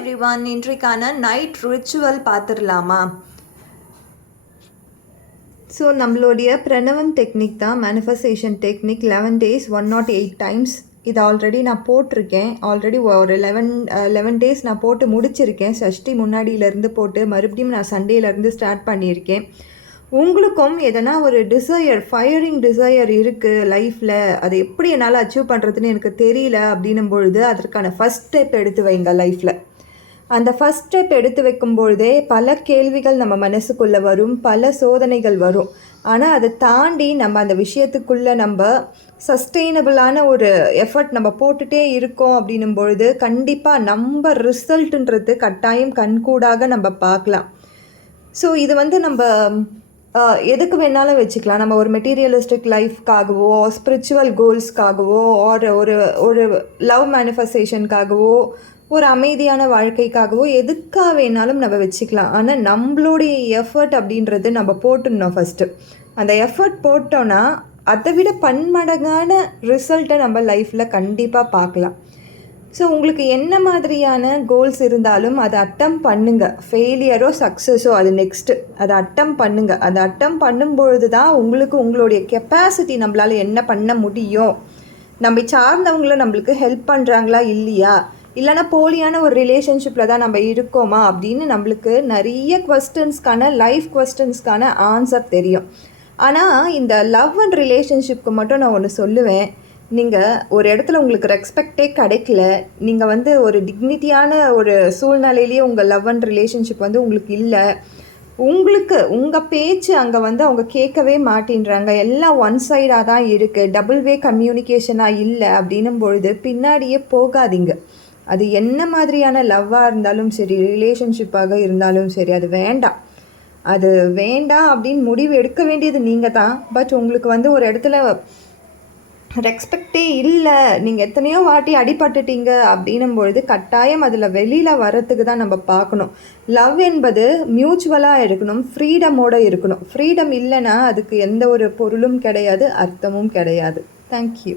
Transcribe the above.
Everyone, இன்றைக்கான night ritual பார்த்துடலாமா? So நம்மளுடைய பிரணவம் டெக்னிக் தான் மேனிஃபெஸ்டேஷன் டெக்னிக். 11 days 108 times. இது ஆல்ரெடி நான் போட்டிருக்கேன். ஆல்ரெடி ஒரு 11 days நான் போட்டு முடிச்சிருக்கேன். சஷ்டி முன்னாடியிலேருந்து போட்டு மறுபடியும் நான் சண்டேலேருந்து ஸ்டார்ட் பண்ணியிருக்கேன். உங்களுக்கும் எதனா ஒரு டிசையர், ஃபயரிங் டிசையர் இருக்குது லைஃப்பில், அதை எப்படி என்னால் அச்சீவ் பண்ணுறதுன்னு எனக்கு தெரியல அப்படின்னும் பொழுது அதற்கான ஃபஸ்ட் ஸ்டெப் எடுத்து வைங்க லைஃப்பில். அந்த ஃபஸ்ட் ஸ்டெப் எடுத்து வைக்கும்பொழுதே பல கேள்விகள் நம்ம மனசுக்குள்ளே வரும், பல சோதனைகள் வரும். ஆனால் அதை தாண்டி நம்ம அந்த விஷயத்துக்குள்ளே நம்ம சஸ்டெயினபிளான ஒரு எஃபர்ட் நம்ம போட்டுகிட்டே இருக்கோம் அப்படின்னும் பொழுது கண்டிப்பாக நம்ம ரிசல்ட்டுன்றது கட்டாயம் கண்கூடாக நம்ம பார்க்கலாம். ஸோ இது நம்ம எதுக்கு வேணாலும் வச்சுக்கலாம். நம்ம ஒரு மெட்டீரியலிஸ்டிக் லைஃப்காகவோ, ஸ்பிரிச்சுவல் கோல்ஸ்க்காகவோ, ஒரு ஒரு லவ் மேனிஃபெஸ்டேஷனுக்காகவோ, ஒரு அமைதியான வாழ்க்கைக்காகவோ எதுக்காக வேணாலும் நம்ம வச்சுக்கலாம். ஆனால் நம்மளுடைய எஃபர்ட் அப்படின்றது நம்ம போட்டுடணும் ஃபஸ்ட்டு. அந்த எஃபர்ட் போட்டோன்னா அதை விட பன்மடங்கான ரிசல்ட்டை நம்ம லைஃப்பில் கண்டிப்பாக பார்க்கலாம். ஸோ உங்களுக்கு என்ன மாதிரியான கோல்ஸ் இருந்தாலும் அதை அட்டம் பண்ணுங்கள். ஃபெயிலியரோ சக்ஸஸோ அது நெக்ஸ்ட்டு, அதை அட்டம் பண்ணுங்கள். அதை அட்டம் பண்ணும்பொழுது தான் உங்களுக்கு உங்களுடைய கெப்பாசிட்டி, நம்மளால் என்ன பண்ண முடியும், நம்ம சார்ந்தவங்கள நம்மளுக்கு ஹெல்ப் பண்ணுறாங்களா இல்லையா, இல்லைனா போலியான ஒரு ரிலேஷன்ஷிப்பில் தான் நம்ம இருக்கோமா அப்படின்னு நம்மளுக்கு நிறைய குவெஸ்டன்ஸ்க்கான, லைஃப் குவெஸ்டன்ஸ்க்கான ஆன்சர் தெரியும். ஆனால் இந்த லவ் அண்ட் ரிலேஷன்ஷிப்க்கு மட்டும் நான் ஒன்று சொல்லுவேன். நீங்கள் ஒரு இடத்துல உங்களுக்கு ரெஸ்பெக்டே கிடைக்கல, நீங்கள் ஒரு டிக்னிட்டியான ஒரு சூழ்நிலையிலேயே உங்கள் லவ் அண்ட் ரிலேஷன்ஷிப் உங்களுக்கு இல்லை, உங்களுக்கு உங்கள் பேச்சு அங்கே அவங்க கேட்கவே மாட்டேன்றாங்க, எல்லாம் ஒன் சைடாக தான் இருக்குது, டபுள் வே கம்யூனிகேஷனாக இல்லை அப்படின்னும் பொழுது பின்னாடியே போகாதீங்க. அது என்ன மாதிரியான லவ்வாக இருந்தாலும் சரி, ரிலேஷன்ஷிப்பாக இருந்தாலும் சரி, அது வேண்டாம். அது வேண்டாம் அப்படின்னு முடிவு எடுக்க வேண்டியது நீங்கள் தான். பட் உங்களுக்கு ஒரு இடத்துல ரெஸ்பெக்டே இல்லை, நீங்கள் எத்தனையோ வாட்டி அடிபட்டுட்டீங்க அப்படின்னும் பொழுது கட்டாயம் அதில் வெளியில் வரத்துக்கு தான் நம்ம பார்க்கணும். லவ் என்பது மியூச்சுவலாக இருக்கணும், ஃப்ரீடமோடு இருக்கணும். ஃப்ரீடம் இல்லைன்னா அதுக்கு எந்த ஒரு பொருளும் கிடையாது, அர்த்தமும் கிடையாது. தேங்க்யூ.